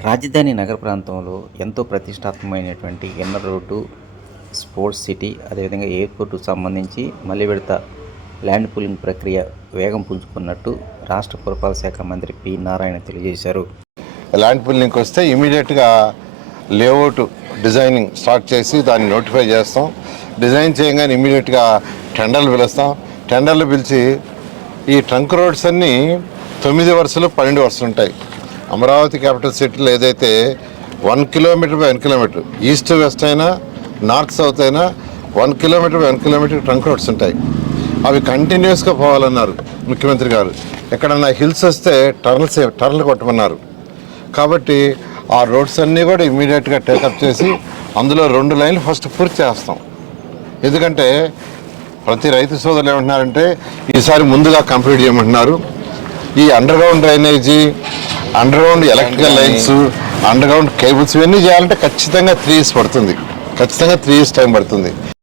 రాజధాని నగర ప్రాంతంలో ఎంతో ప్రతిష్టాత్మకమైనటువంటి ఎన్నర్ రోడ్డు స్పోర్ట్స్ సిటీ అదేవిధంగా ఎయిర్పోర్టుకు సంబంధించి మళ్ళీ విడత ల్యాండ్ పూలింగ్ ప్రక్రియ వేగం పుంజుకున్నట్టు రాష్ట్ర పురపాలక శాఖ మంత్రి పి. నారాయణ తెలియజేశారు. ల్యాండ్ పుల్లింగ్కి వస్తే ఇమీడియట్గా లేఅవుట్ డిజైనింగ్ స్టార్ట్ చేసి దాన్ని నోటిఫై చేస్తాం. డిజైన్ చేయగానే ఇమీడియట్గా టెండర్లు పిలుస్తాం. టెండర్లు పిలిచి ఈ ట్రంక్ రోడ్స్ అన్నీ తొమ్మిది వరుసలు పన్నెండు వరుసలు ఉంటాయి. అమరావతి క్యాపిటల్ సిటీలో ఏదైతే one kilometre by one kilometre east west అయినా నార్త్ సౌత్ అయినా one kilometre by one kilometre trunk roads ఉంటాయి. అవి కంటిన్యూస్గా పోవాలన్నారు ముఖ్యమంత్రి గారు. ఎక్కడన్నా హిల్స్ వస్తే టర్న్స్ టర్న్లు కొట్టమన్నారు. కాబట్టి ఆ రోడ్స్ అన్నీ కూడా ఇమీడియట్గా టేకప్ చేసి అందులో రెండు లైన్లు ఫస్ట్ పూర్తి చేస్తాం. ఎందుకంటే ప్రతి రైతు సోదరులు ఏమంటున్నారంటే ఈసారి ముందుగా కంప్లీట్ చేయమంటున్నారు. ఈ underground drainage underground electrical lines underground cables ఇవన్నీ చేయాలంటే ఖచ్చితంగా త్రీ ఇయర్స్ పడుతుంది. ఖచ్చితంగా త్రీ ఇయర్స్ టైం పడుతుంది.